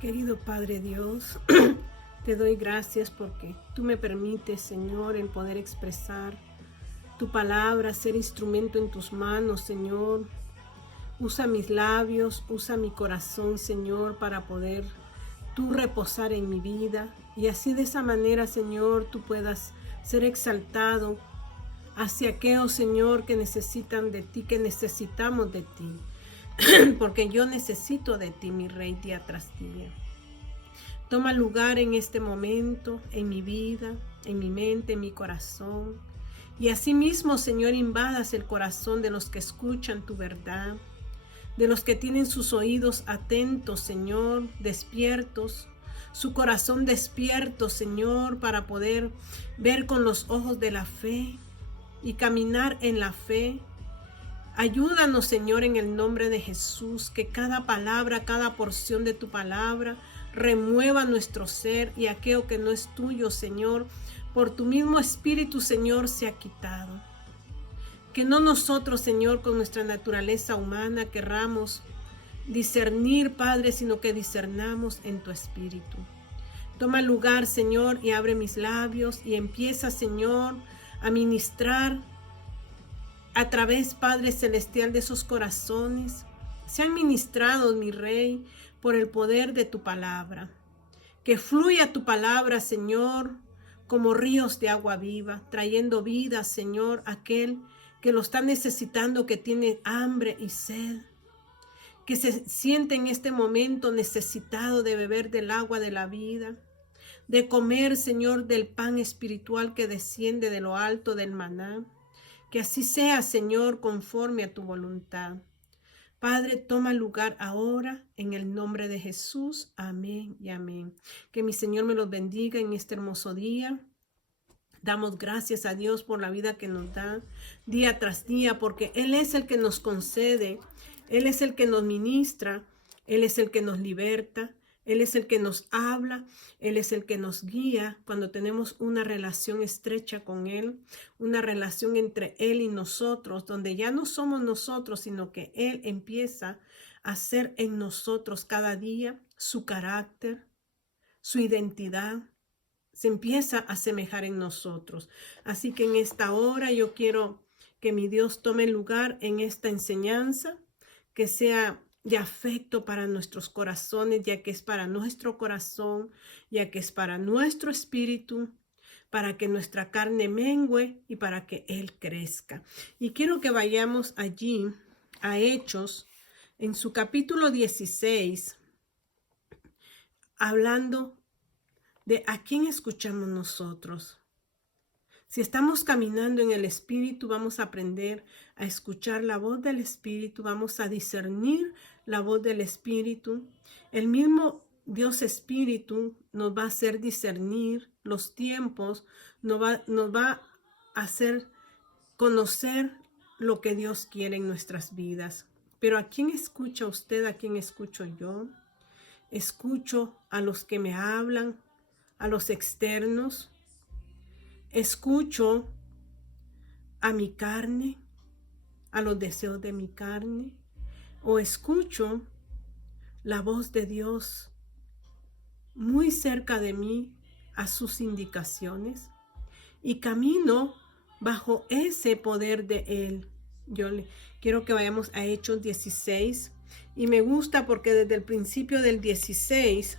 Querido Padre Dios, te doy gracias porque tú me permites, Señor, el poder expresar tu palabra, ser instrumento en tus manos, Señor. Usa mis labios, usa mi corazón, Señor, para poder tú reposar en mi vida. Y así de esa manera, Señor, tú puedas ser exaltado hacia aquellos, Señor, que necesitan de ti, que necesitamos de ti. Porque yo necesito de ti, mi Rey, día tras día. Toma lugar en este momento, en mi vida, en mi mente, en mi corazón. Y asimismo, Señor, invadas el corazón de los que escuchan tu verdad, de los que tienen sus oídos atentos, Señor, despiertos, su corazón despierto, Señor, para poder ver con los ojos de la fe y caminar en la fe. Ayúdanos, Señor, en el nombre de Jesús, que cada palabra, cada porción de tu palabra remueva nuestro ser y aquello que no es tuyo, Señor, por tu mismo Espíritu, Señor, se ha quitado. Que no nosotros, Señor, con nuestra naturaleza humana querramos discernir, Padre, sino que discernamos en tu Espíritu. Toma lugar, Señor, y abre mis labios y empieza, Señor, a ministrar a través, Padre Celestial, de esos corazones. Sean ministrados, mi Rey, por el poder de tu palabra. Que fluya tu palabra, Señor, como ríos de agua viva, trayendo vida, Señor, a aquel que lo está necesitando, que tiene hambre y sed, que se siente en este momento necesitado de beber del agua de la vida, de comer, Señor, del pan espiritual que desciende de lo alto del maná. Que así sea, Señor, conforme a tu voluntad. Padre, toma lugar ahora en el nombre de Jesús. Amén y amén. Que mi Señor me los bendiga en este hermoso día. Damos gracias a Dios por la vida que nos da día tras día, porque Él es el que nos concede, Él es el que nos ministra, Él es el que nos liberta, Él es el que nos habla, Él es el que nos guía cuando tenemos una relación estrecha con Él, una relación entre Él y nosotros, donde ya no somos nosotros, sino que Él empieza a ser en nosotros cada día su carácter, su identidad. Se empieza a asemejar en nosotros. Así que en esta hora yo quiero que mi Dios tome lugar en esta enseñanza, que sea de afecto para nuestros corazones, ya que es para nuestro corazón, ya que es para nuestro espíritu, para que nuestra carne mengüe y para que Él crezca. Y quiero que vayamos allí a Hechos, en su capítulo 16, hablando de a quién escuchamos nosotros. Si estamos caminando en el Espíritu, vamos a aprender a escuchar la voz del Espíritu, vamos a discernir la voz del Espíritu. El mismo Dios Espíritu nos va a hacer discernir los tiempos, nos va a hacer conocer lo que Dios quiere en nuestras vidas. Pero ¿a quién escucha usted? ¿A quién escucho yo? Escucho a los que me hablan, a los externos, escucho a mi carne, a los deseos de mi carne, o escucho la voz de Dios muy cerca de mí, a sus indicaciones, y camino bajo ese poder de Él. Quiero que vayamos a Hechos 16, y me gusta porque desde el principio del 16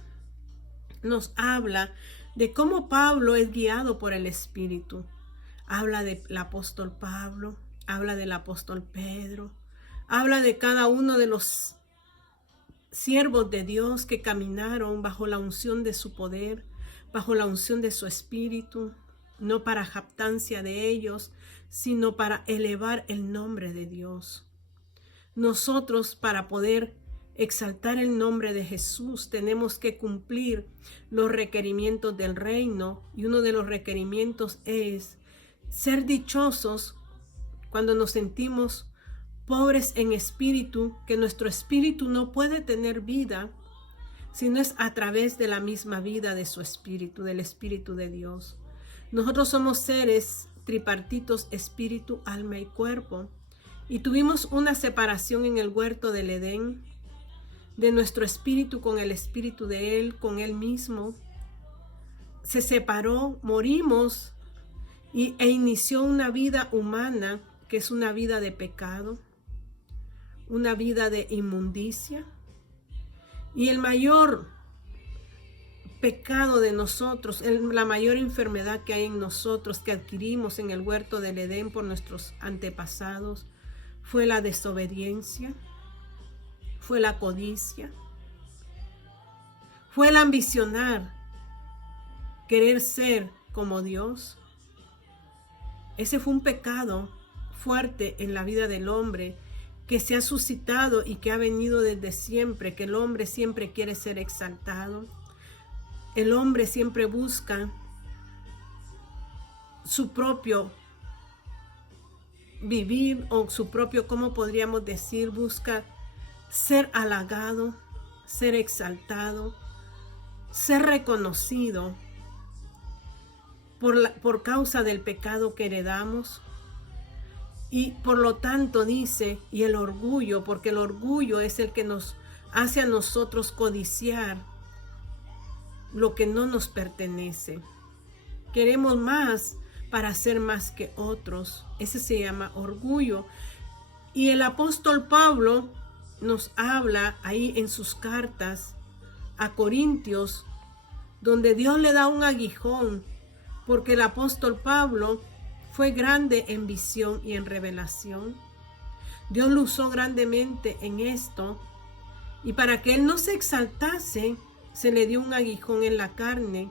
nos habla de cómo Pablo es guiado por el Espíritu. Habla del apóstol Pablo, habla del apóstol Pedro, habla de cada uno de los siervos de Dios que caminaron bajo la unción de su poder, bajo la unción de su Espíritu, no para jactancia de ellos, sino para elevar el nombre de Dios. Nosotros, para poder exaltar el nombre de Jesús, tenemos que cumplir los requerimientos del reino, y uno de los requerimientos es ser dichosos cuando nos sentimos pobres en espíritu, que nuestro espíritu no puede tener vida si no es a través de la misma vida de su espíritu, del Espíritu de Dios. Nosotros somos seres tripartitos, espíritu, alma y cuerpo, y tuvimos una separación en el huerto del Edén, de nuestro espíritu con el espíritu de Él, con Él mismo. Se separó, morimos e inició una vida humana que es una vida de pecado, una vida de inmundicia. Y el mayor pecado de nosotros, la mayor enfermedad que hay en nosotros, que adquirimos en el huerto del Edén por nuestros antepasados, fue la desobediencia, fue la codicia, fue el ambicionar, querer ser como Dios. Ese fue un pecado fuerte en la vida del hombre que se ha suscitado y que ha venido desde siempre, que el hombre siempre quiere ser exaltado. El hombre siempre busca su propio vivir o su propio, ¿cómo podríamos decir? Busca ser halagado, ser exaltado, ser reconocido por causa del pecado que heredamos. Y por lo tanto dice, y el orgullo, porque el orgullo es el que nos hace a nosotros codiciar lo que no nos pertenece. Queremos más para ser más que otros. Ese se llama orgullo. Y el apóstol Pablo nos habla ahí en sus cartas a Corintios, donde Dios le da un aguijón, porque el apóstol Pablo fue grande en visión y en revelación. Dios lo usó grandemente en esto, y para que él no se exaltase, se le dio un aguijón en la carne,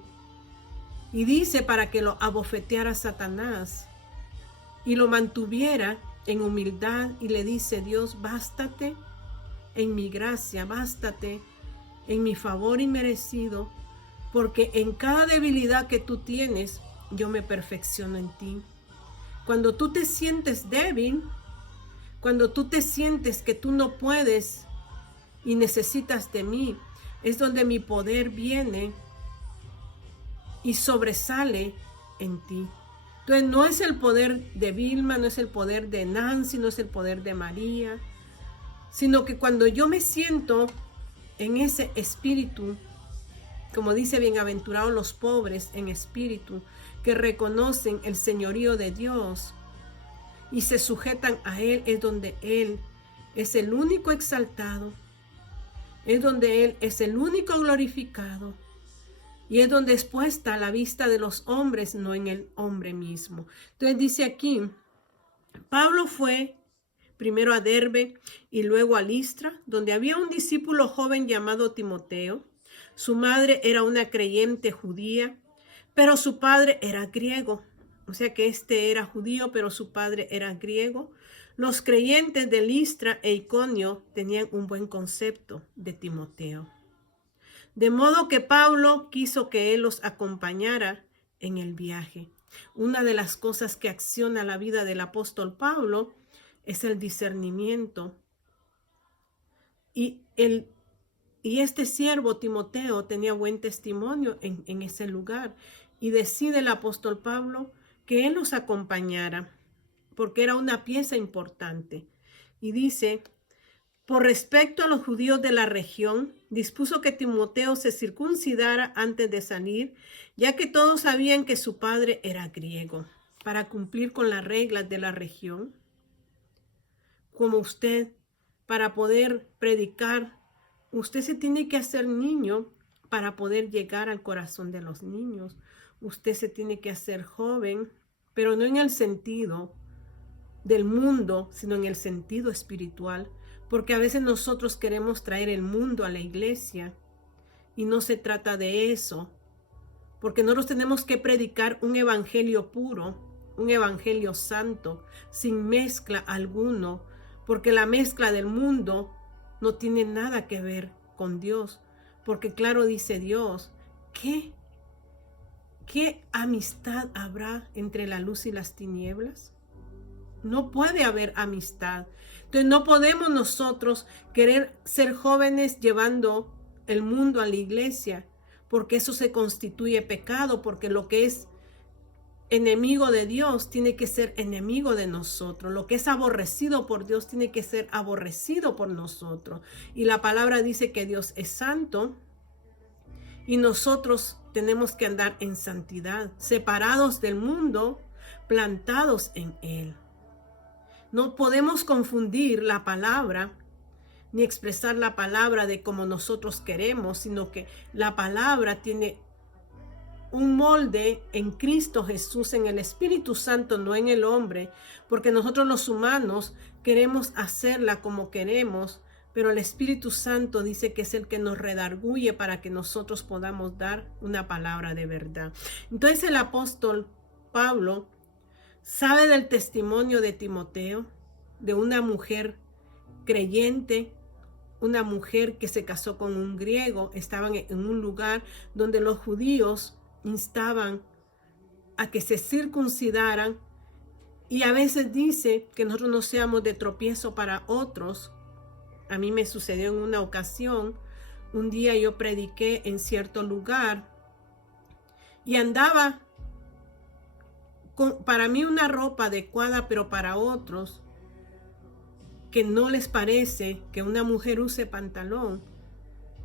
y dice para que lo abofeteara Satanás y lo mantuviera en humildad, y le dice Dios: bástate en mi gracia, bástate en mi favor inmerecido, porque en cada debilidad que tú tienes, yo me perfecciono en ti. Cuando tú te sientes débil, cuando tú te sientes que tú no puedes y necesitas de mí, es donde mi poder viene y sobresale en ti. Entonces no es el poder de Vilma, no es el poder de Nancy, no es el poder de María, sino que cuando yo me siento en ese espíritu, como dice, bienaventurados los pobres en espíritu, que reconocen el señorío de Dios y se sujetan a Él, es donde Él es el único exaltado, es donde Él es el único glorificado, y es donde es puesta la vista de los hombres, no en el hombre mismo. Entonces dice aquí, Pablo fue primero a Derbe y luego a Listra, donde había un discípulo joven llamado Timoteo. Su madre era una creyente judía, pero su padre era griego. O sea que este era judío, pero su padre era griego. Los creyentes de Listra e Iconio tenían un buen concepto de Timoteo. De modo que Pablo quiso que él los acompañara en el viaje. Una de las cosas que acciona la vida del apóstol Pablo es el discernimiento. Y este siervo Timoteo tenía buen testimonio en ese lugar. Y decide el apóstol Pablo que él los acompañara, porque era una pieza importante. Y dice: por respecto a los judíos de la región, dispuso que Timoteo se circuncidara antes de salir, ya que todos sabían que su padre era griego, para cumplir con las reglas de la región. Como usted, para poder predicar, usted se tiene que hacer niño para poder llegar al corazón de los niños. Usted se tiene que hacer joven, pero no en el sentido del mundo, sino en el sentido espiritual, porque a veces nosotros queremos traer el mundo a la iglesia y no se trata de eso, porque nosotros tenemos que predicar un evangelio puro, un evangelio santo, sin mezcla alguno, porque la mezcla del mundo no tiene nada que ver con Dios, porque claro dice Dios, ¿qué amistad habrá entre la luz y las tinieblas? No puede haber amistad. Entonces no podemos nosotros querer ser jóvenes llevando el mundo a la iglesia, porque eso se constituye pecado, porque lo que es enemigo de Dios tiene que ser enemigo de nosotros. Lo que es aborrecido por Dios tiene que ser aborrecido por nosotros. Y la palabra dice que Dios es santo y nosotros tenemos que andar en santidad, separados del mundo, plantados en Él. No podemos confundir la palabra ni expresar la palabra de como nosotros queremos, sino que la palabra tiene un molde en Cristo Jesús, en el Espíritu Santo, no en el hombre, porque nosotros los humanos queremos hacerla como queremos, pero el Espíritu Santo dice que es el que nos redarguye para que nosotros podamos dar una palabra de verdad. Entonces el apóstol Pablo sabe del testimonio de Timoteo, de una mujer creyente, una mujer que se casó con un griego. Estaban en un lugar donde los judíos instaban a que se circuncidaran, y a veces dice que nosotros no seamos de tropiezo para otros. A mí me sucedió en una ocasión. Un día yo prediqué en cierto lugar y andaba con, para mí, una ropa adecuada, pero para otros que no les parece que una mujer use pantalón.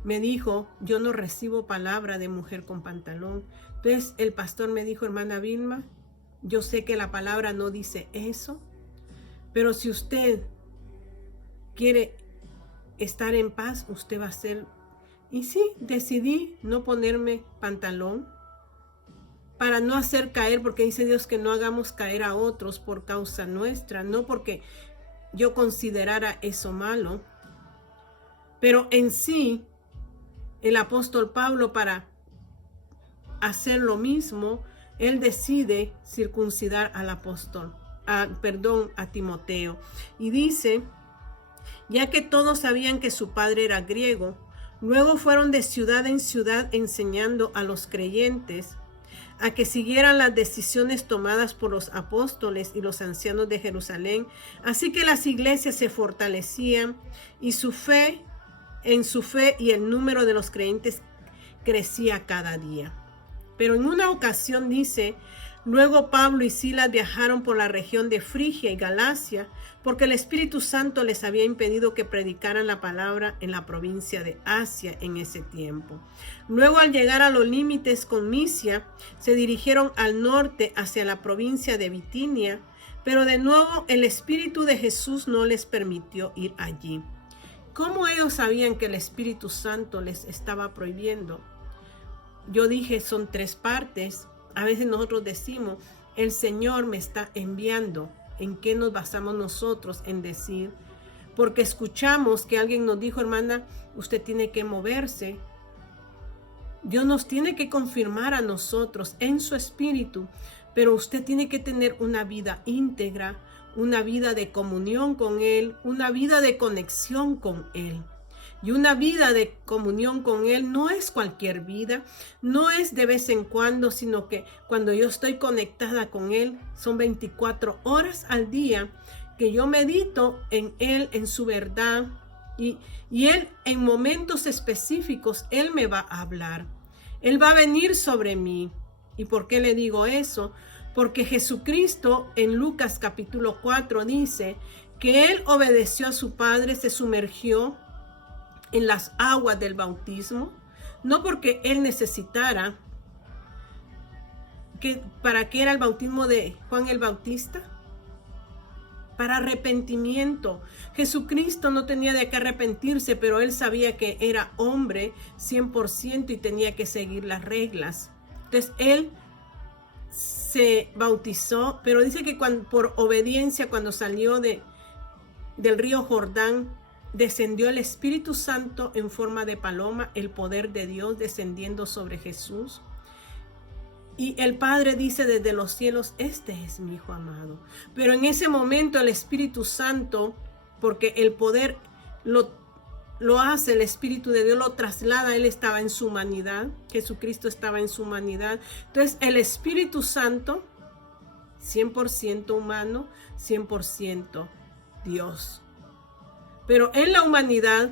Me dijo, yo no recibo palabra de mujer con pantalón. Entonces el pastor me dijo, hermana Vilma, yo sé que la palabra no dice eso, pero si usted quiere estar en paz, usted va a hacer. Y sí, decidí no ponerme pantalón para no hacer caer, porque dice Dios que no hagamos caer a otros por causa nuestra, no porque yo considerara eso malo, pero en sí, el apóstol Pablo, para hacer lo mismo, él decide circuncidar al apóstol, a Timoteo. Y dice, ya que todos sabían que su padre era griego, luego fueron de ciudad en ciudad enseñando a los creyentes a que siguieran las decisiones tomadas por los apóstoles y los ancianos de Jerusalén. Así que las iglesias se fortalecían y en su fe y el número de los creyentes crecía cada día. Pero en una ocasión dice, luego Pablo y Silas viajaron por la región de Frigia y Galacia, porque el Espíritu Santo les había impedido que predicaran la palabra en la provincia de Asia en ese tiempo. Luego, al llegar a los límites con Misia, se dirigieron al norte hacia la provincia de Bitinia, pero de nuevo el Espíritu de Jesús no les permitió ir allí. ¿Cómo ellos sabían que el Espíritu Santo les estaba prohibiendo? Yo dije, son tres partes. A veces nosotros decimos, el Señor me está enviando. ¿En qué nos basamos nosotros en decir? Porque escuchamos que alguien nos dijo, hermana, usted tiene que moverse. Dios nos tiene que confirmar a nosotros en su espíritu, pero usted tiene que tener una vida íntegra, una vida de comunión con Él, una vida de conexión con Él. Y una vida de comunión con Él no es cualquier vida, no es de vez en cuando, sino que cuando yo estoy conectada con Él, son 24 horas al día que yo medito en Él, en su verdad, y Él en momentos específicos, Él me va a hablar. Él va a venir sobre mí. ¿Y por qué le digo eso? Porque Jesucristo en Lucas capítulo 4 dice que Él obedeció a su Padre, se sumergió en las aguas del bautismo, no porque Él necesitara. ¿Para qué era el bautismo de Juan el Bautista? Para arrepentimiento. Jesucristo no tenía de qué arrepentirse, pero Él sabía que era hombre 100% y tenía que seguir las reglas. Entonces Él se bautizó, pero dice que por obediencia, cuando salió del río Jordán, descendió el Espíritu Santo en forma de paloma, el poder de Dios descendiendo sobre Jesús. Y el Padre dice desde los cielos, este es mi Hijo amado. Pero en ese momento el Espíritu Santo, porque el poder lo hace, el Espíritu de Dios lo traslada, Él estaba en su humanidad, Jesucristo estaba en su humanidad. Entonces el Espíritu Santo, 100% humano, 100% Dios. Pero en la humanidad,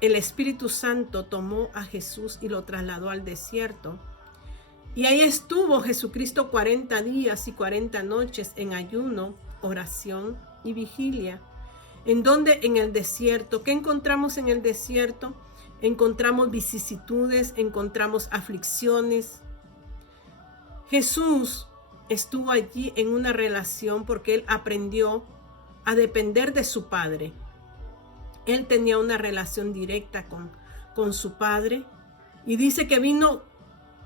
el Espíritu Santo tomó a Jesús y lo trasladó al desierto. Y ahí estuvo Jesucristo 40 días y 40 noches en ayuno, oración y vigilia. ¿En dónde? En el desierto. ¿Qué encontramos en el desierto? Encontramos vicisitudes, encontramos aflicciones. Jesús estuvo allí en una relación porque él aprendió a depender de su Padre. Él tenía una relación directa con su Padre. Y dice que vino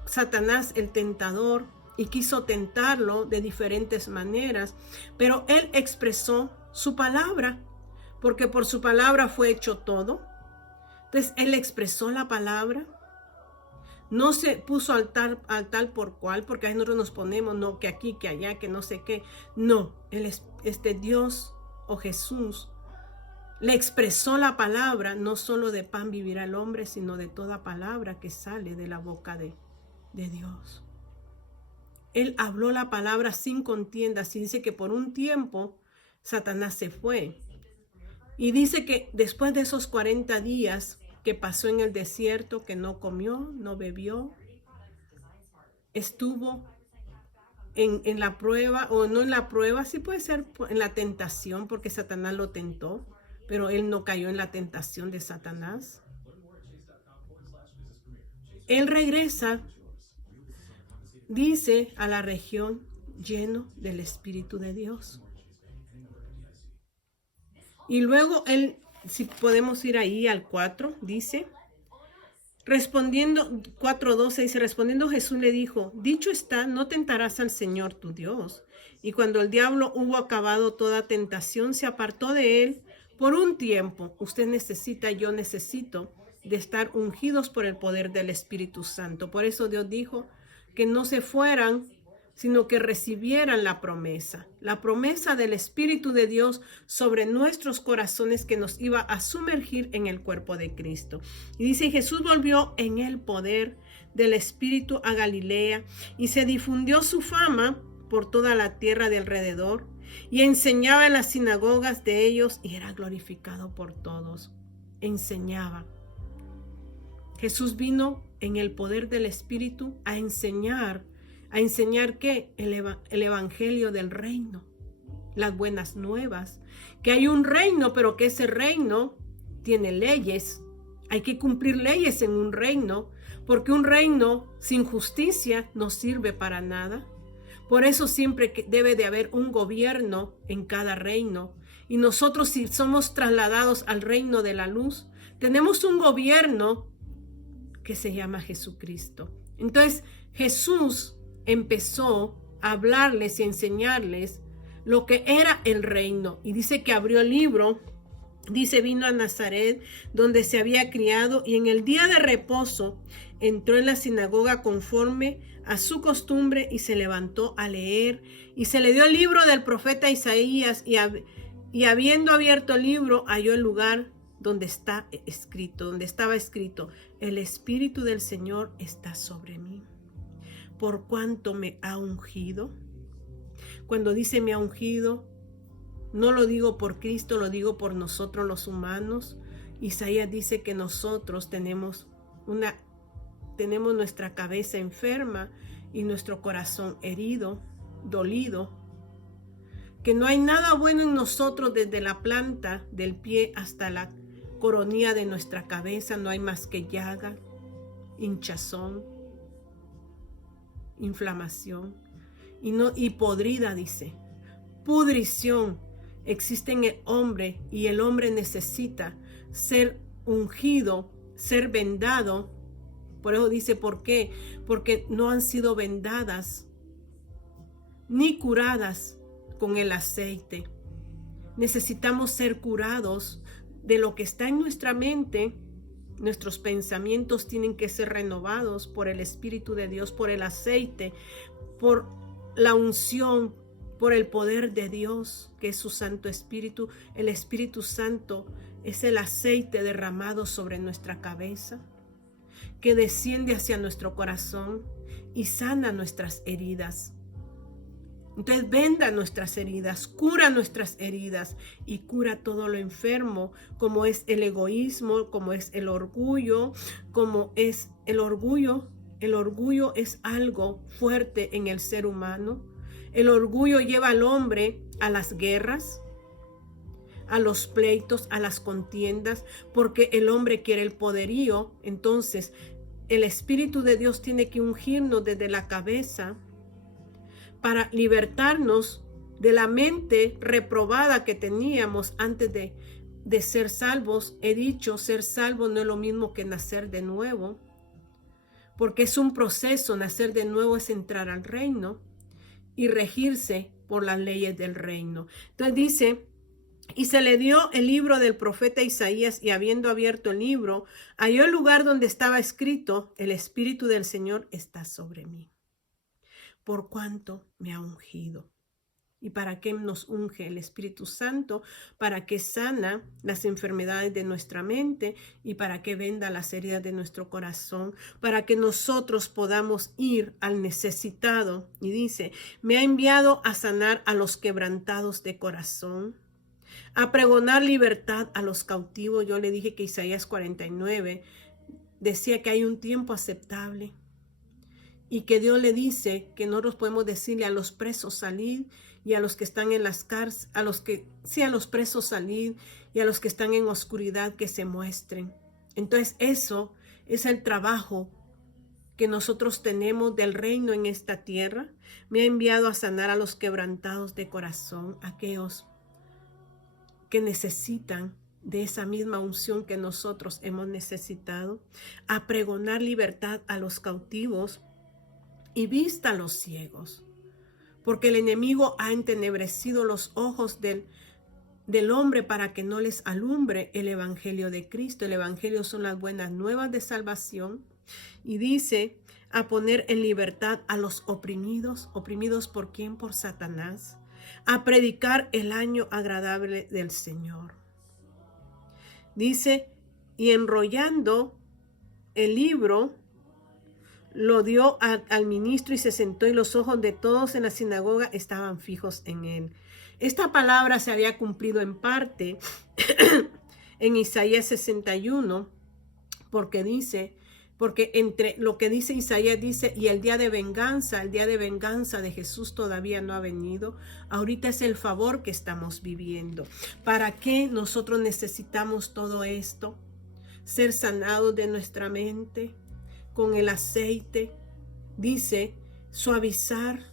Satanás, el tentador, y quiso tentarlo de diferentes maneras, pero él expresó su palabra, porque por su palabra fue hecho todo. Entonces él expresó la palabra, no se puso al tal por cual, porque ahí nosotros nos ponemos, no, que aquí, que allá, que no sé qué. No, él es Dios o Jesús le expresó la palabra, no solo de pan vivirá el hombre, sino de toda palabra que sale de la boca de Dios. Él habló la palabra sin contiendas y dice que por un tiempo Satanás se fue. Y dice que después de esos 40 días que pasó en el desierto, que no comió, no bebió, estuvo en la prueba, o no en la prueba, sí puede ser en la tentación, porque Satanás lo tentó, pero él no cayó en la tentación de Satanás. Él regresa, dice, a la región lleno del Espíritu de Dios. Y luego él, si podemos ir ahí al 4, dice, respondiendo, 4:12 dice, respondiendo Jesús le dijo, dicho está, no tentarás al Señor tu Dios. Y cuando el diablo hubo acabado toda tentación, se apartó de él por un tiempo. Usted necesita, yo necesito de estar ungidos por el poder del Espíritu Santo. Por eso Dios dijo que no se fueran, sino que recibieran la promesa del Espíritu de Dios sobre nuestros corazones, que nos iba a sumergir en el cuerpo de Cristo. Y dice, Jesús volvió en el poder del Espíritu a Galilea, y se difundió su fama por toda la tierra de alrededor, y enseñaba en las sinagogas de ellos, y era glorificado por todos. Enseñaba. Jesús vino en el poder del Espíritu a enseñar ¿qué? El evangelio del reino, las buenas nuevas, que hay un reino, pero que ese reino tiene leyes. Hay que cumplir leyes en un reino, porque un reino sin justicia no sirve para nada. Por eso siempre debe de haber un gobierno en cada reino. Y nosotros, si somos trasladados al reino de la luz, tenemos un gobierno que se llama Jesucristo. Entonces Jesús empezó a hablarles y enseñarles lo que era el reino. Y dice que abrió el libro, dice, vino a Nazaret, donde se había criado, y en el día de reposo entró en la sinagoga conforme a su costumbre, y se levantó a leer, y se le dio el libro del profeta Isaías, y habiendo abierto el libro, halló el lugar donde estaba escrito, el Espíritu del Señor está sobre mí, por cuanto me ha ungido. Cuando dice me ha ungido, no lo digo por Cristo, lo digo por nosotros los humanos. Isaías dice que nosotros tenemos nuestra cabeza enferma y nuestro corazón herido, dolido, que no hay nada bueno en nosotros desde la planta del pie hasta la coronilla de nuestra cabeza, no hay más que llaga, hinchazón, inflamación y podrida, dice, pudrición existe en el hombre, y el hombre necesita ser ungido, ser vendado. Por eso dice, ¿por qué? Porque no han sido vendadas ni curadas con el aceite. Necesitamos ser curados de lo que está en nuestra mente. Nuestros pensamientos tienen que ser renovados por el Espíritu de Dios, por el aceite, por la unción, por el poder de Dios, que es su Santo Espíritu. El Espíritu Santo es el aceite derramado sobre nuestra cabeza, que desciende hacia nuestro corazón y sana nuestras heridas. Entonces venda nuestras heridas, cura nuestras heridas y cura todo lo enfermo, como es el egoísmo, como es el orgullo, como es el orgullo, El orgullo es algo fuerte en el ser humano. El orgullo lleva al hombre a las guerras, a los pleitos, a las contiendas, porque el hombre quiere el poderío. Entonces, el Espíritu de Dios tiene que ungirnos desde la cabeza para libertarnos de la mente reprobada que teníamos antes de ser salvos. He dicho, ser salvo no es lo mismo que nacer de nuevo, porque es un proceso. Nacer de nuevo es entrar al reino y regirse por las leyes del reino. Entonces dice, y se le dio el libro del profeta Isaías, y habiendo abierto el libro, halló el lugar donde estaba escrito: el Espíritu del Señor está sobre mí, por cuanto me ha ungido. ¿Y para qué nos unge el Espíritu Santo? Para que sana las enfermedades de nuestra mente y para que venda las heridas de nuestro corazón, para que nosotros podamos ir al necesitado. Y dice, me ha enviado a sanar a los quebrantados de corazón, a pregonar libertad a los cautivos. Yo le dije que Isaías 49 decía que hay un tiempo aceptable y que Dios le dice que nosotros podemos decirle a los presos salid, y a los que están en las cárceles, a los presos salid, y a los que están en oscuridad que se muestren. Entonces eso es el trabajo que nosotros tenemos del reino en esta tierra. Me ha enviado a sanar a los quebrantados de corazón, aquellos que necesitan de esa misma unción que nosotros hemos necesitado, a pregonar libertad a los cautivos y vista a los ciegos, porque el enemigo ha entenebrecido los ojos del hombre para que no les alumbre el evangelio de Cristo. El evangelio son las buenas nuevas de salvación. Y dice, a poner en libertad a los oprimidos. ¿Oprimidos por quién? Por Satanás. A predicar el año agradable del Señor. Dice, y enrollando el libro, lo dio al ministro y se sentó, y los ojos de todos en la sinagoga estaban fijos en él. Esta palabra se había cumplido en parte en Isaías 61, porque entre lo que dice Isaías dice, y el día de venganza de Jesús todavía no ha venido. Ahorita es el favor que estamos viviendo. ¿Para qué nosotros necesitamos todo esto? Ser sanados de nuestra mente con el aceite. Dice, suavizar.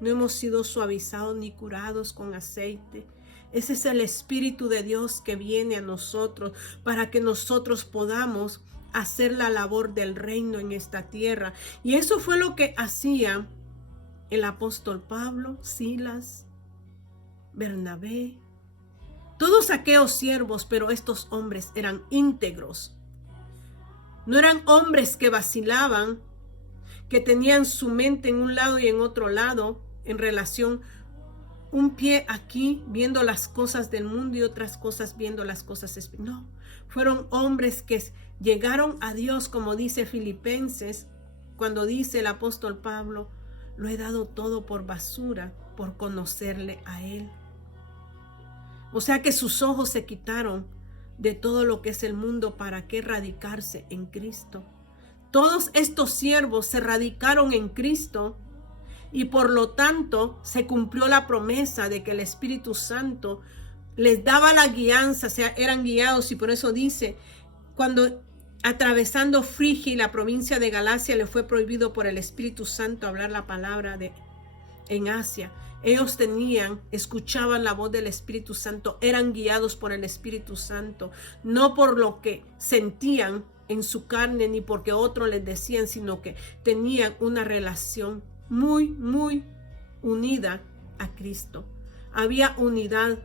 No hemos sido suavizados ni curados con aceite. Ese es el Espíritu de Dios que viene a nosotros para que nosotros podamos hacer la labor del reino en esta tierra. Y eso fue lo que hacía el apóstol Pablo, Silas, Bernabé, todos aquellos siervos, pero estos hombres eran íntegros. No eran hombres que vacilaban, que tenían su mente en un lado y en otro lado, en relación, un pie aquí viendo las cosas del mundo y otras cosas viendo las cosas espirituales. No, fueron hombres que llegaron a Dios, como dice Filipenses, cuando dice el apóstol Pablo, lo he dado todo por basura, por conocerle a Él. O sea que sus ojos se quitaron de todo lo que es el mundo para que radicarse en Cristo. Todos estos siervos se radicaron en Cristo y por lo tanto se cumplió la promesa de que el Espíritu Santo les daba la guianza, o sea, eran guiados. Y por eso dice, cuando atravesando Frigia y la provincia de Galacia le fue prohibido por el Espíritu Santo hablar la palabra en Asia. Ellos escuchaban la voz del Espíritu Santo, eran guiados por el Espíritu Santo, no por lo que sentían en su carne ni porque otros les decían, sino que tenían una relación muy, muy unida a Cristo. Había unidad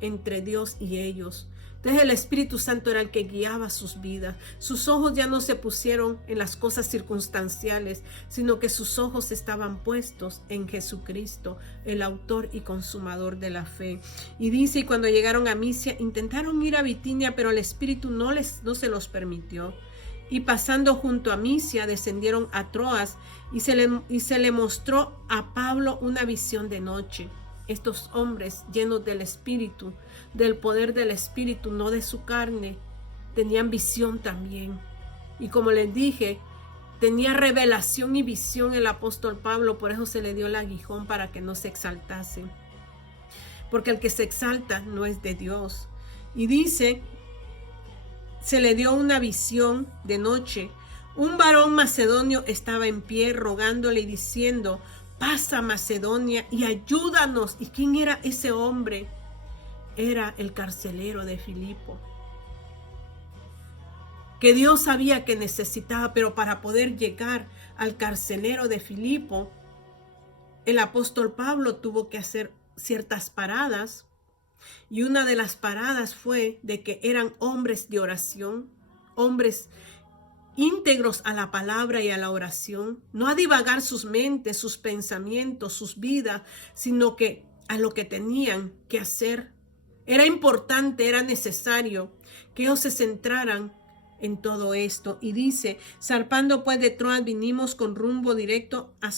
entre Dios y ellos. Entonces el Espíritu Santo era el que guiaba sus vidas. Sus ojos ya no se pusieron en las cosas circunstanciales, sino que sus ojos estaban puestos en Jesucristo, el autor y consumador de la fe. Y dice, y cuando llegaron a Misia, intentaron ir a Bitinia, pero el Espíritu no se los permitió. Y pasando junto a Misia, descendieron a Troas, y se le mostró a Pablo una visión de noche. Estos hombres llenos del Espíritu, del poder del Espíritu, no de su carne, tenían visión también. Y como les dije, Tenía revelación y visión el apóstol Pablo, por eso se le dio el aguijón para que no se exaltase. Porque el que se exalta no es de Dios. Y dice, se le dio una visión de noche. Un varón macedonio estaba en pie rogándole y diciendo, pasa Macedonia y ayúdanos. ¿Y quién era ese hombre? Era el carcelero de Filipo, que Dios sabía que necesitaba, pero para poder llegar al carcelero de Filipo, el apóstol Pablo tuvo que hacer ciertas paradas, y una de las paradas fue de que eran hombres de oración, hombres íntegros a la palabra y a la oración, no a divagar sus mentes, sus pensamientos, sus vidas, sino que a lo que tenían que hacer. Era importante, era necesario que ellos se centraran en todo esto. Y dice, zarpando pues de Troas, vinimos con rumbo directo a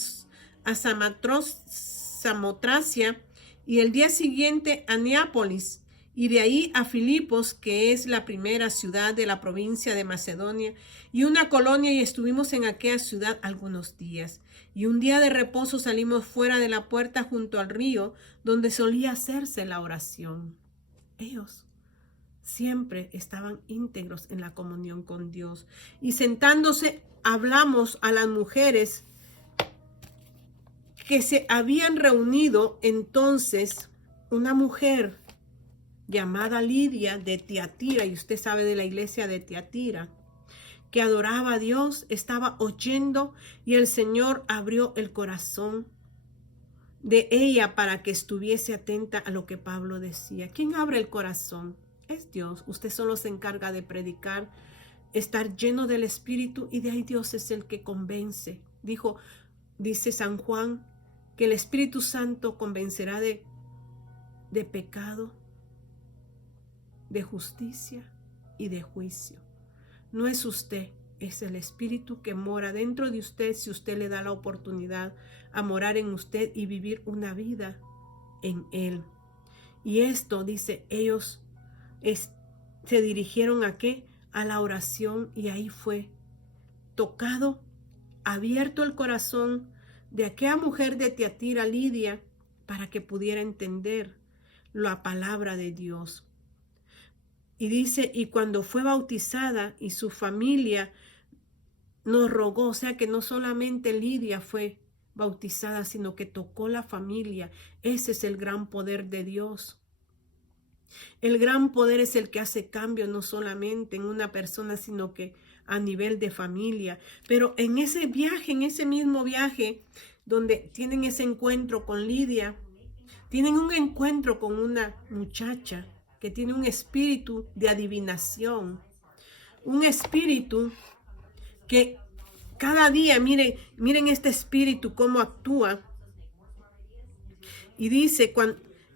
Samotracia, y el día siguiente a Neápolis, y de ahí a Filipos, que es la primera ciudad de la provincia de Macedonia, y una colonia, y estuvimos en aquella ciudad algunos días. Y un día de reposo salimos fuera de la puerta junto al río, donde solía hacerse la oración. Ellos siempre estaban íntegros en la comunión con Dios. Y sentándose, hablamos a las mujeres que se habían reunido. Entonces, una mujer llamada Lidia de Tiatira, y usted sabe de la iglesia de Tiatira, que adoraba a Dios, estaba oyendo, y el Señor abrió el corazón de ella para que estuviese atenta a lo que Pablo decía. ¿Quién abre el corazón? Es Dios. Usted solo se encarga de predicar, estar lleno del Espíritu, y de ahí Dios es el que convence. Dice San Juan que el Espíritu Santo convencerá de pecado, de justicia y de juicio. No es usted, es el Espíritu que mora dentro de usted, si usted le da la oportunidad a morar en usted y vivir una vida en Él. Y esto, dice, ellos se dirigieron ¿a qué? A la oración, y ahí fue tocado, abierto el corazón de aquella mujer de Tiatira, Lidia, para que pudiera entender la palabra de Dios. Y dice, y cuando fue bautizada y su familia nos rogó, o sea que no solamente Lidia fue bautizada, sino que tocó la familia. Ese es el gran poder de Dios. El gran poder es el que hace cambio no solamente en una persona, sino que a nivel de familia. Pero en ese viaje, en ese mismo viaje, donde tienen ese encuentro con Lidia, tienen un encuentro con una muchacha que tiene un espíritu de adivinación, un espíritu que cada día, miren este espíritu cómo actúa. Y dice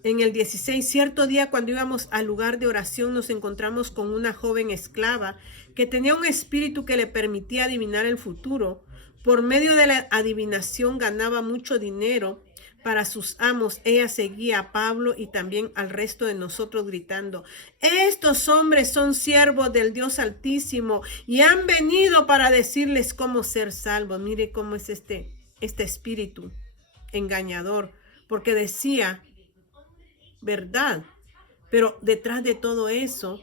en el 16, cierto día cuando íbamos al lugar de oración nos encontramos con una joven esclava que tenía un espíritu que le permitía adivinar el futuro. Por medio de la adivinación ganaba mucho dinero para sus amos. Ella seguía a Pablo y también al resto de nosotros gritando, estos hombres son siervos del Dios Altísimo y han venido para decirles cómo ser salvos. Mire cómo es este espíritu engañador, porque decía verdad, pero detrás de todo eso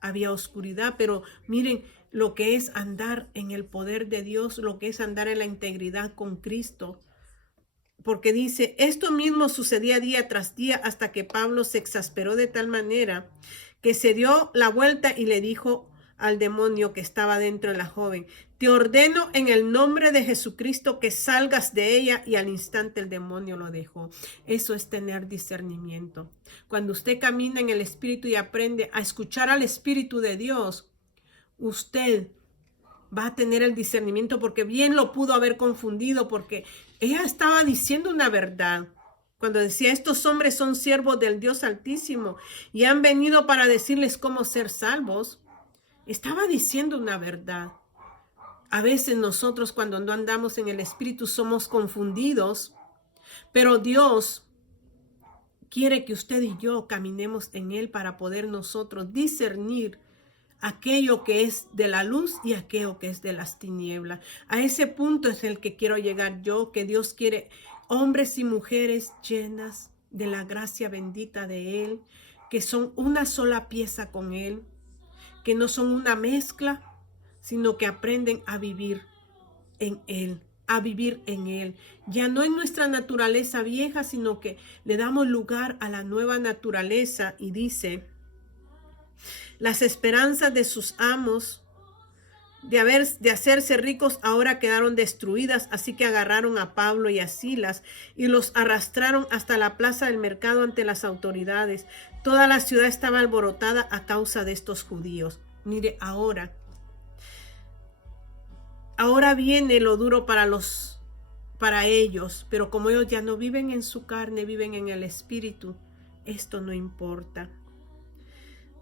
había oscuridad. Pero miren lo que es andar en el poder de Dios, lo que es andar en la integridad con Cristo. Porque dice, esto mismo sucedía día tras día hasta que Pablo se exasperó de tal manera que se dio la vuelta y le dijo al demonio que estaba dentro de la joven, te ordeno en el nombre de Jesucristo que salgas de ella, y al instante el demonio lo dejó. Eso es tener discernimiento. Cuando usted camina en el Espíritu y aprende a escuchar al Espíritu de Dios, usted va a tener el discernimiento, porque bien lo pudo haber confundido, porque ella estaba diciendo una verdad. Cuando decía, estos hombres son siervos del Dios Altísimo y han venido para decirles cómo ser salvos, estaba diciendo una verdad. A veces nosotros cuando no andamos en el Espíritu somos confundidos, pero Dios quiere que usted y yo caminemos en Él para poder nosotros discernir aquello que es de la luz y aquello que es de las tinieblas. A ese punto es el que quiero llegar yo, que Dios quiere hombres y mujeres llenas de la gracia bendita de Él, que son una sola pieza con Él, que no son una mezcla, sino que aprenden a vivir en Él, a vivir en Él. Ya no en nuestra naturaleza vieja, sino que le damos lugar a la nueva naturaleza. Y dice, las esperanzas de sus amos de hacerse ricos ahora quedaron destruidas, así que agarraron a Pablo y a Silas y los arrastraron hasta la plaza del mercado ante las autoridades. Toda la ciudad estaba alborotada a causa de estos judíos. Mire, ahora viene lo duro para ellos, pero como ellos ya no viven en su carne, viven en el espíritu, esto no importa.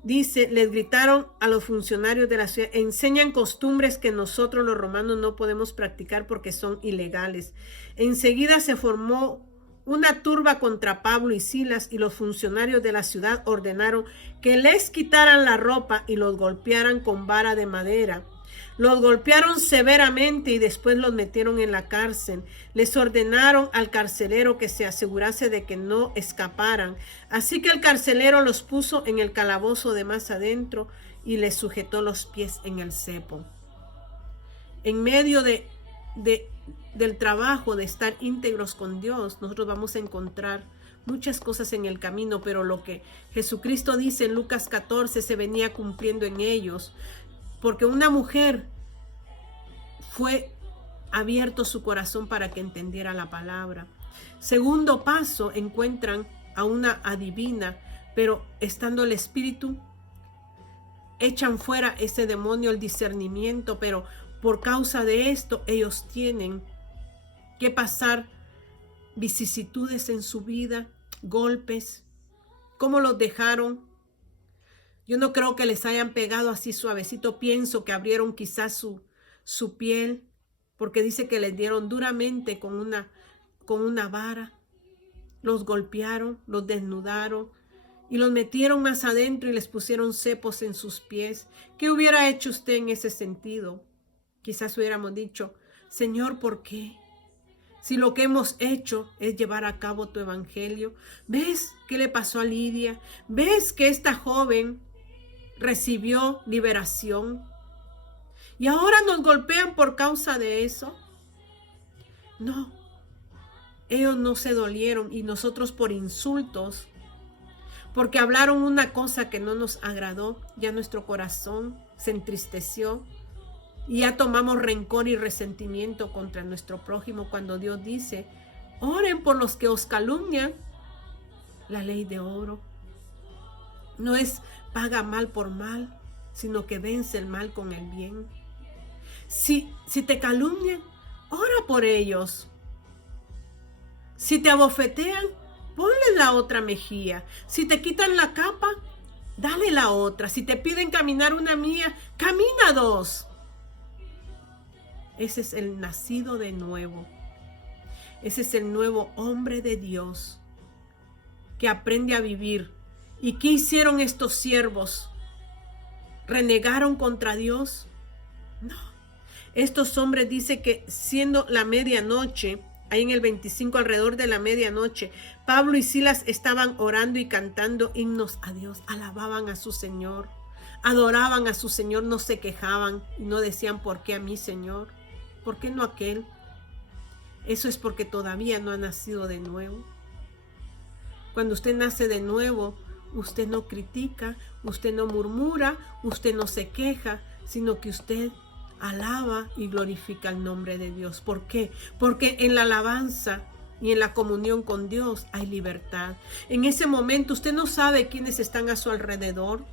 Dice, les gritaron a los funcionarios de la ciudad, enseñan costumbres que nosotros los romanos no podemos practicar porque son ilegales. Enseguida se formó una turba contra Pablo y Silas y los funcionarios de la ciudad ordenaron que les quitaran la ropa y los golpearan con vara de madera. Los golpearon severamente y después los metieron en la cárcel. Les ordenaron al carcelero que se asegurase de que no escaparan. Así que el carcelero los puso en el calabozo de más adentro y les sujetó los pies en el cepo. En medio del trabajo de estar íntegros con Dios, nosotros vamos a encontrar muchas cosas en el camino, pero lo que Jesucristo dice en Lucas 14 se venía cumpliendo en ellos. Porque una mujer fue abierto su corazón para que entendiera la palabra. Segundo paso, encuentran a una adivina, pero estando el espíritu, echan fuera ese demonio, el discernimiento, pero por causa de esto ellos tienen que pasar vicisitudes en su vida, golpes. ¿Cómo los dejaron? Yo no creo que les hayan pegado así suavecito. Pienso que abrieron quizás su piel, porque dice que les dieron duramente con una vara. Los golpearon, los desnudaron y los metieron más adentro y les pusieron cepos en sus pies. ¿Qué hubiera hecho usted en ese sentido? Quizás hubiéramos dicho, Señor, ¿por qué? Si lo que hemos hecho es llevar a cabo tu evangelio. ¿Ves qué le pasó a Lidia? ¿Ves que esta joven recibió liberación y ahora nos golpean por causa de eso? No, ellos no se dolieron y nosotros por insultos, porque hablaron una cosa que no nos agradó, ya nuestro corazón se entristeció y ya tomamos rencor y resentimiento contra nuestro prójimo, cuando Dios dice, oren por los que os calumnian. La ley de oro no es paga mal por mal, sino que vence el mal con el bien. Si te calumnian, ora por ellos. Si te abofetean, ponle la otra mejilla. Si te quitan la capa, dale la otra. Si te piden caminar una milla, camina dos. Ese es el nacido de nuevo. Ese es el nuevo hombre de Dios que aprende a vivir. ¿Y qué hicieron estos siervos? ¿Renegaron contra Dios? No. Estos hombres dice que siendo la medianoche, ahí en el 25, alrededor de la medianoche, Pablo y Silas estaban orando y cantando himnos a Dios, alababan a su Señor, adoraban a su Señor, no se quejaban y no decían, ¿por qué a mí, Señor? ¿Por qué no a aquel? Eso es porque todavía no ha nacido de nuevo. Cuando usted nace de nuevo, usted no critica, usted no murmura, usted no se queja, sino que usted alaba y glorifica el nombre de Dios. ¿Por qué? Porque en la alabanza y en la comunión con Dios hay libertad. En ese momento usted no sabe quiénes están a su alrededor.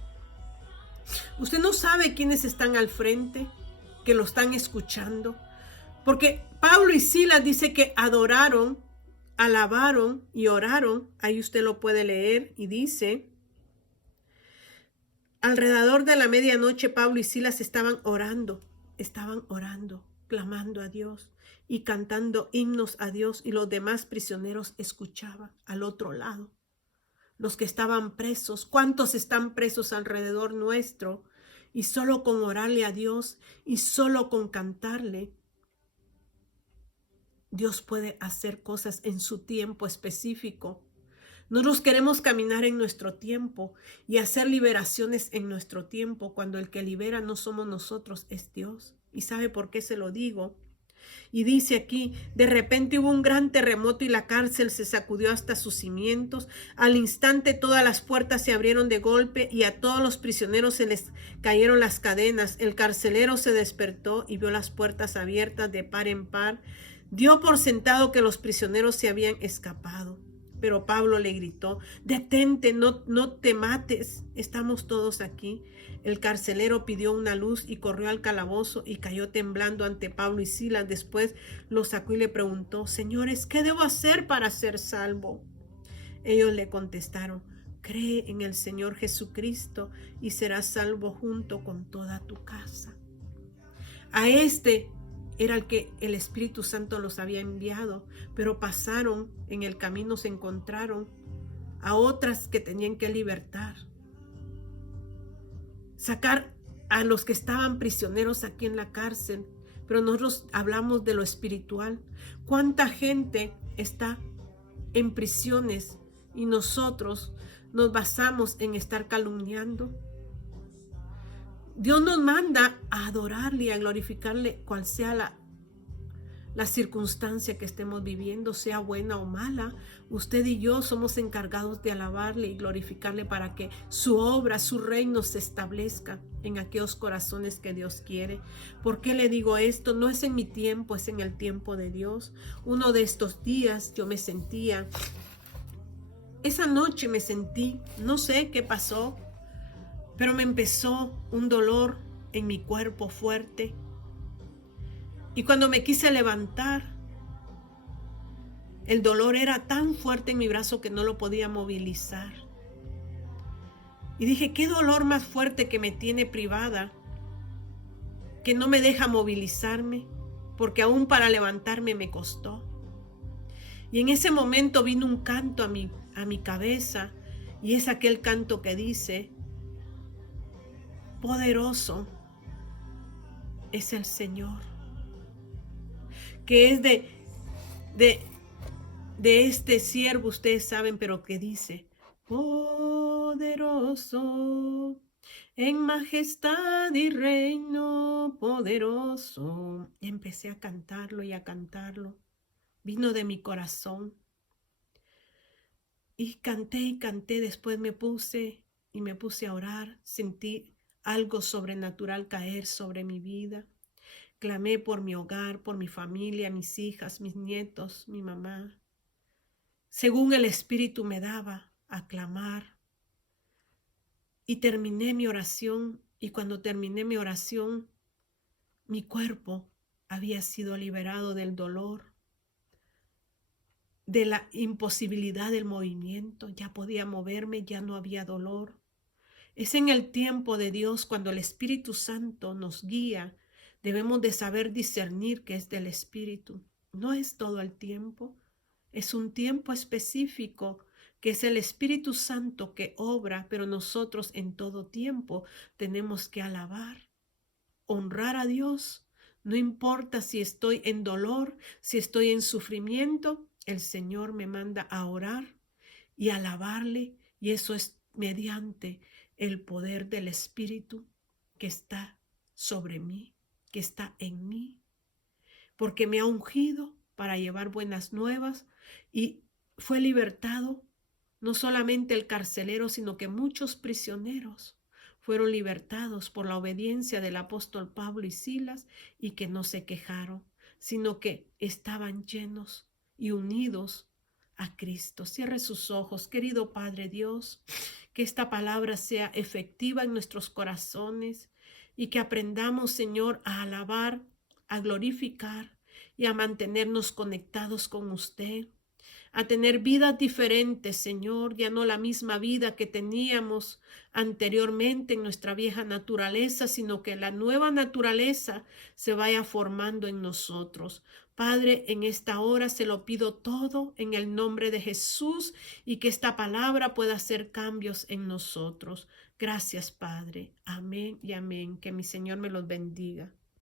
Usted no sabe quiénes están al frente, que lo están escuchando. Porque Pablo y Silas dice que adoraron, alabaron y oraron. Ahí usted lo puede leer y dice, alrededor de la medianoche Pablo y Silas estaban orando, clamando a Dios y cantando himnos a Dios, y los demás prisioneros escuchaban al otro lado. Los que estaban presos, ¿cuántos están presos alrededor nuestro? y solo con orarle a Dios y solo con cantarle, Dios puede hacer cosas en su tiempo específico. Nosotros queremos caminar en nuestro tiempo y hacer liberaciones en nuestro tiempo, cuando el que libera no somos nosotros, es Dios. ¿Y sabe por qué se lo digo? Y dice aquí, de repente hubo un gran terremoto y la cárcel se sacudió hasta sus cimientos. Al instante todas las puertas se abrieron de golpe y a todos los prisioneros se les cayeron las cadenas. El carcelero se despertó y vio las puertas abiertas de par en par. Dio por sentado que los prisioneros se habían escapado. Pero Pablo le gritó: detente, no te mates, estamos todos aquí. El carcelero pidió una luz y corrió al calabozo y cayó temblando ante Pablo y Silas. Después lo sacó y le preguntó: señores, ¿qué debo hacer para ser salvo? Ellos le contestaron: cree en el Señor Jesucristo y serás salvo junto con toda tu casa. A este era el que el Espíritu Santo los había enviado, pero pasaron en el camino, se encontraron a otras que tenían que libertar, sacar a los que estaban prisioneros aquí en la cárcel. Pero nosotros hablamos de lo espiritual. ¿Cuánta gente está en prisiones y nosotros nos basamos en estar calumniando? Dios nos manda a adorarle y a glorificarle, cual sea la circunstancia que estemos viviendo, sea buena o mala. Usted y yo somos encargados de alabarle y glorificarle para que su obra, su reino se establezca en aquellos corazones que Dios quiere. ¿Por qué le digo esto? No es en mi tiempo, es en el tiempo de Dios. Uno de estos días yo me sentía, esa noche me sentí, no sé qué pasó, pero me empezó un dolor en mi cuerpo fuerte. Y cuando me quise levantar, el dolor era tan fuerte en mi brazo que no lo podía movilizar. Y dije: qué dolor más fuerte que me tiene privada, que no me deja movilizarme, porque aún para levantarme me costó. Y en ese momento vino un canto a mi cabeza, y es aquel canto que dice: poderoso es el Señor, que es de este siervo, ustedes saben, pero que dice: poderoso en majestad y reino, poderoso. Y empecé a cantarlo y a cantarlo. Vino de mi corazón. Y canté, después me puse a orar. Sentí algo sobrenatural caer sobre mi vida. Clamé por mi hogar, por mi familia, mis hijas, mis nietos, mi mamá, según el Espíritu me daba a clamar. Y terminé mi oración, y cuando terminé mi oración, mi cuerpo había sido liberado del dolor, de la imposibilidad del movimiento. Ya podía moverme, ya no había dolor. Es en el tiempo de Dios, cuando el Espíritu Santo nos guía, debemos de saber discernir que es del Espíritu. No es todo el tiempo, es un tiempo específico, que es el Espíritu Santo que obra, pero nosotros en todo tiempo tenemos que alabar, honrar a Dios. No importa si estoy en dolor, si estoy en sufrimiento, el Señor me manda a orar y alabarle, y eso es mediante el poder del Espíritu que está sobre mí, que está en mí, porque me ha ungido para llevar buenas nuevas, y fue libertado no solamente el carcelero, sino que muchos prisioneros fueron libertados por la obediencia del apóstol Pablo y Silas, y que no se quejaron, sino que estaban llenos y unidos a Cristo. Cierre sus ojos, querido Padre Dios, que esta palabra sea efectiva en nuestros corazones y que aprendamos, Señor, a alabar, a glorificar y a mantenernos conectados con usted, a tener vidas diferentes, Señor, ya no la misma vida que teníamos anteriormente en nuestra vieja naturaleza, sino que la nueva naturaleza se vaya formando en nosotros. Padre, en esta hora se lo pido todo en el nombre de Jesús, y que esta palabra pueda hacer cambios en nosotros. Gracias, Padre. Amén y amén. Que mi Señor me los bendiga.